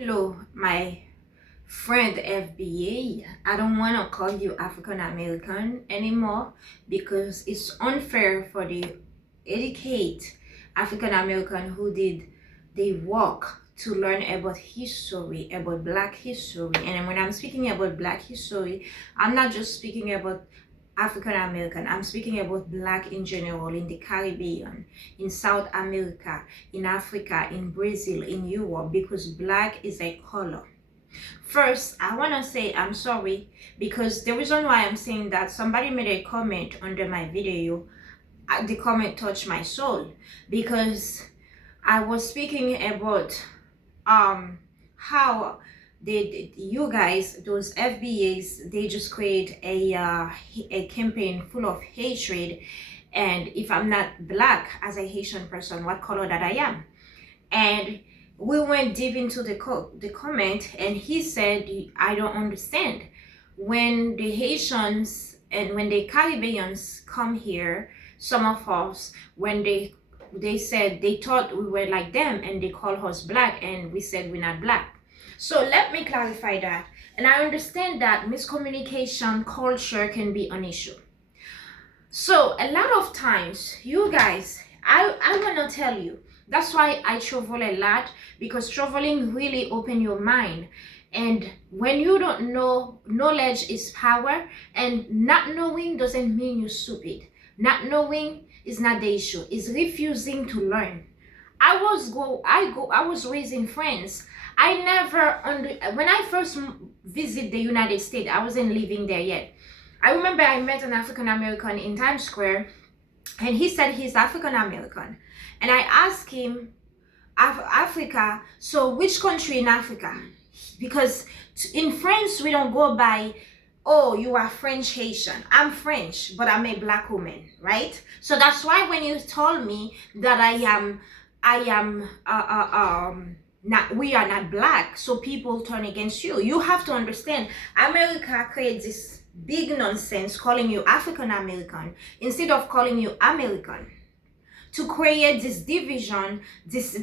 Hello, my friend FBA. I don't want to call you African American anymore because it's unfair for the educate African American who did the work to learn about history, about Black history. And when I'm speaking about Black history, I'm not just speaking about African American. I'm speaking about Black in general in the Caribbean, in South America, in Africa, in Brazil, in Europe, because Black is a color. First, I want to say I'm sorry because the reason why I'm saying that somebody made a comment under my video. The comment touched my soul because I was speaking about how you guys, those FBAs, they just create a campaign full of hatred. And if I'm not Black as a Haitian person, what color that I am? And we went deep into the comment, and he said, I don't understand. When the Haitians and when the Caribbeans come here, some of us, when they said they thought we were like them and they called us Black, and we said we're not Black. So let me clarify that. And I understand that miscommunication culture can be an issue. So a lot of times, you guys, I want to tell you, that's why I travel a lot, because traveling really open your mind. And when you don't know, knowledge is power, and not knowing doesn't mean you're stupid. Not knowing is not the issue. It's refusing to learn. I was raised in France. When I first visit the United States, I wasn't living there yet. I remember I met an African American in Times Square, and he said he's African American. And I asked him, Africa, so which country in Africa? Because in France, we don't go by, oh, you are French Haitian. I'm French, but I'm a Black woman, right? So that's why when you told me that we are not Black, so people turn against you. You have to understand, America creates this big nonsense calling you African American instead of calling you American, to create this division, this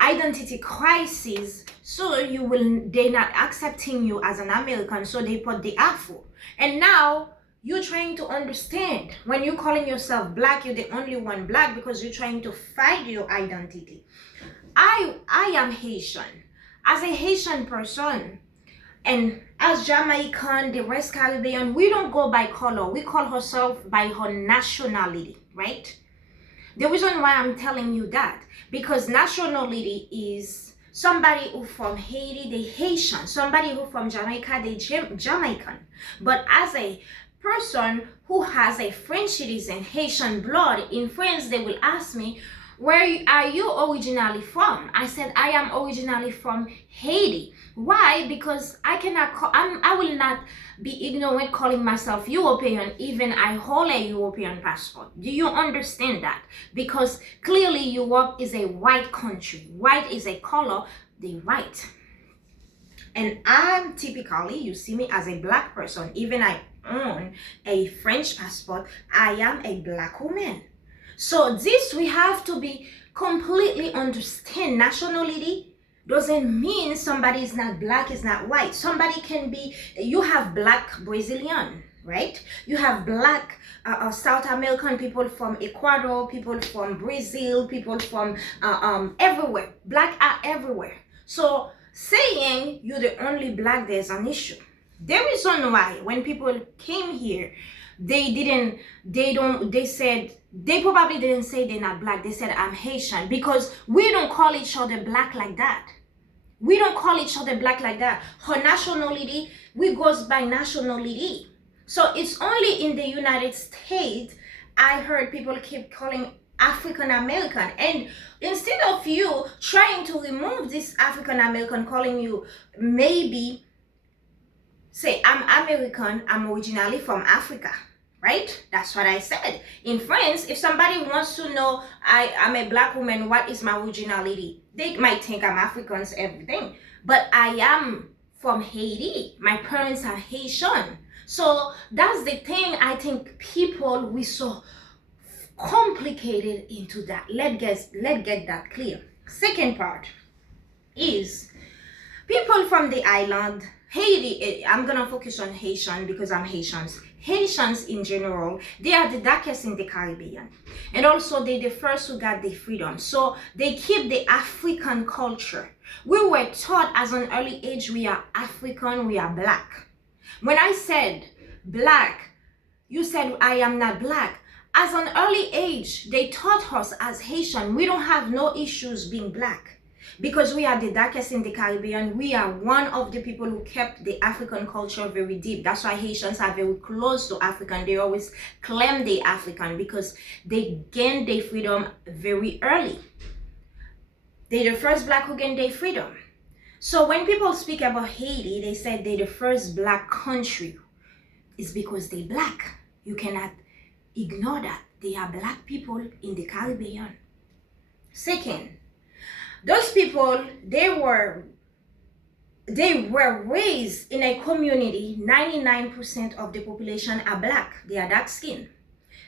identity crisis. So they're not accepting you as an American, so they put the Afro. And now you're trying to understand, when you're calling yourself Black, you're the only one Black because you're trying to fight your identity. I am Haitian. As a Haitian person, and as Jamaican, the West Caribbean, we don't go by color. We call ourselves by our nationality, right? The reason why I'm telling you that, because nationality is somebody who from Haiti, the Haitian. Somebody who from Jamaica, the Jamaican. But as a person who has a French citizen, Haitian blood, in France, they will ask me, where are you originally from? I said, I am originally from Haiti. Why? Because I will not be ignorant calling myself European, even I hold a European passport. Do you understand that? Because clearly Europe is a white country. White is a color, the white. And I'm typically, you see me as a Black person, even I own a French passport, I am a Black woman. So this we have to be completely understand. Nationality doesn't mean somebody is not Black, is not white. Somebody can be, you have Black Brazilian, right? You have Black South American, people from Ecuador, people from Brazil, people from everywhere. Black are everywhere. So saying you're the only Black, there's an issue. The reason why when people came here, they probably didn't say they're not Black. They said I'm Haitian, because we don't call each other Black like that. We don't call each other Black like that. Her nationality, we goes by nationality. So it's only in the United States I heard people keep calling African American. And instead of you trying to remove this African American, calling you, maybe say I'm American, I'm originally from Africa, right? That's what I said. In France, if somebody wants to know I'm a Black woman, what is my originality? They might think I'm Africans, everything. But I am from Haiti. My parents are Haitian. So that's the thing. I think people, we so complicated into that. Let's get that clear. Second part. is people from the island, Haiti. I'm gonna focus on Haitian because I'm Haitians. Haitians in general, they are the darkest in the Caribbean, and also they the first who got the freedom. So they keep the African culture. We were taught as an early age we are African, we are black. When I said black, you said I am not black. As an early age, they taught us as Haitian, we don't have no issues being black because we are the darkest in the Caribbean. We are one of the people who kept the African culture very deep. That's why Haitians are very close to African. They always claim they African because they gained their freedom very early. They're the first black who gained their freedom. So when people speak about Haiti, they said they're the first black country. It's because they're black. You cannot ignore that. They are black people in the Caribbean. Second, those people, they were raised in a community. 99% of the population are black. They are dark skinned.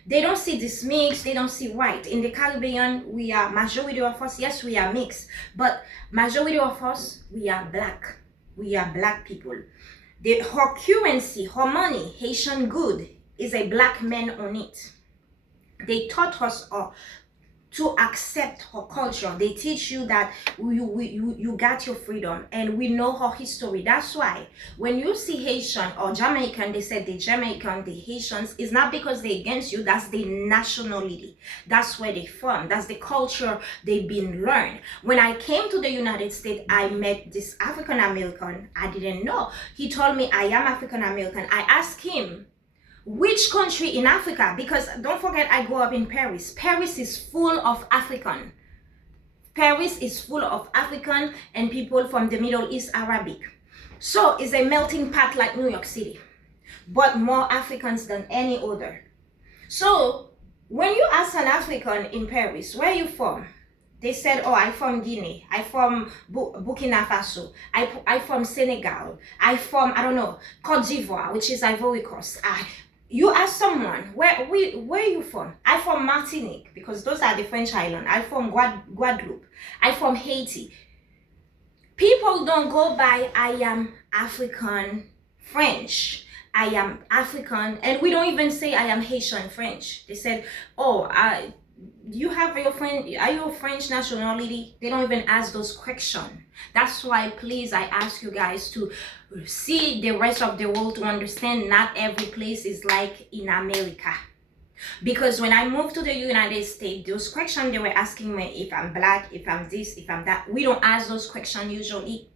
They don't see this mix, they don't see white. In the Caribbean, we are majority of us, yes, we are mixed, but majority of us, we are black. We are black people. Her currency, her money, Haitian good, is a black man on it. They taught us to accept her culture. They teach you that you got your freedom, and we know her history. That's why when you see Haitian or Jamaican, they said the Jamaican, the Haitians, is not because they're against you. That's the nationality. That's where they from. That's the culture they've been learned. When I came to the United States, I met this African American. I didn't know. He told me I am African American. I asked him, which country in Africa? Because don't forget, I grew up in Paris. Paris is full of African. Paris is full of African and people from the Middle East, Arabic. So it's a melting pot like New York City, but more Africans than any other. So when you ask an African in Paris, where are you from? They said, oh, I'm from Guinea. I'm from Burkina Faso. I'm from Senegal. I'm from, I don't know, Cote d'Ivoire, which is Ivory Coast. You ask someone, where are you from? I'm from Martinique, because those are the French islands. I'm from Guadeloupe. I'm from Haiti. People don't go by, I am African French. I am African, and we don't even say I am Haitian French. They said, oh, you have your friend, are you a French nationality? They don't even ask those questions. That's why, please, I ask you guys to see the rest of the world to understand not every place is like in America. Because when I moved to the United States, those questions they were asking me, if I'm black, if I'm this, if I'm that, we don't ask those questions usually.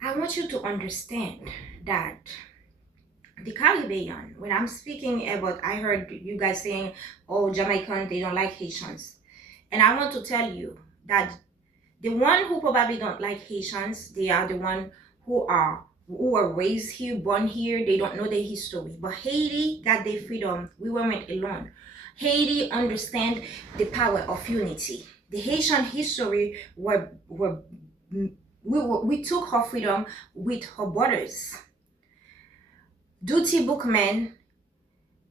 I want you to understand that the Caribbean, when I'm speaking about, I heard you guys saying, oh, Jamaican, they don't like Haitians. And I want to tell you that the one who probably don't like Haitians, they are the one who were raised here, born here, they don't know their history. But Haiti got their freedom. We weren't alone. Haiti understand the power of unity. The Haitian history we took her freedom with her brothers. Duty Bookman,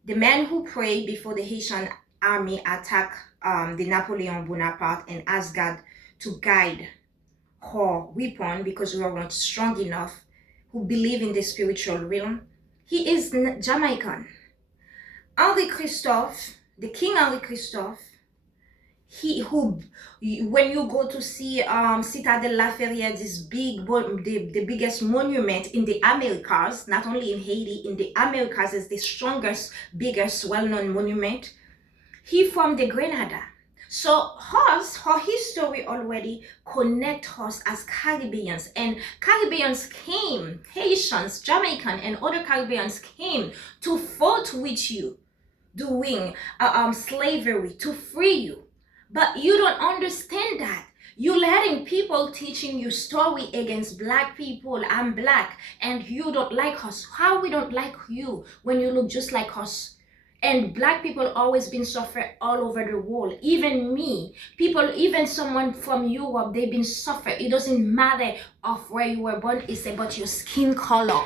the man who prayed before the Haitian army attacked the Napoleon Bonaparte and asked God to guide her weapon because we weren't strong enough, who believe in the spiritual realm. He is Jamaican. Henri Christophe, the King Henri Christophe, when you go to see Citadel La Ferrière, this the biggest monument in the Americas, not only in Haiti, in the Americas, is the strongest, biggest, well-known monument. He from the Grenada. So her history already connect us as Caribbeans, and Caribbeans came, Haitians, Jamaican, and other Caribbeans came to fight with you doing slavery to free you. But you don't understand that. You're letting people teaching you story against black people. I'm black and you don't like us. How we don't like you when you look just like us? And black people always been suffer all over the world. Even me, people, even someone from Europe, they've been suffer. It doesn't matter of where you were born. It's about your skin color.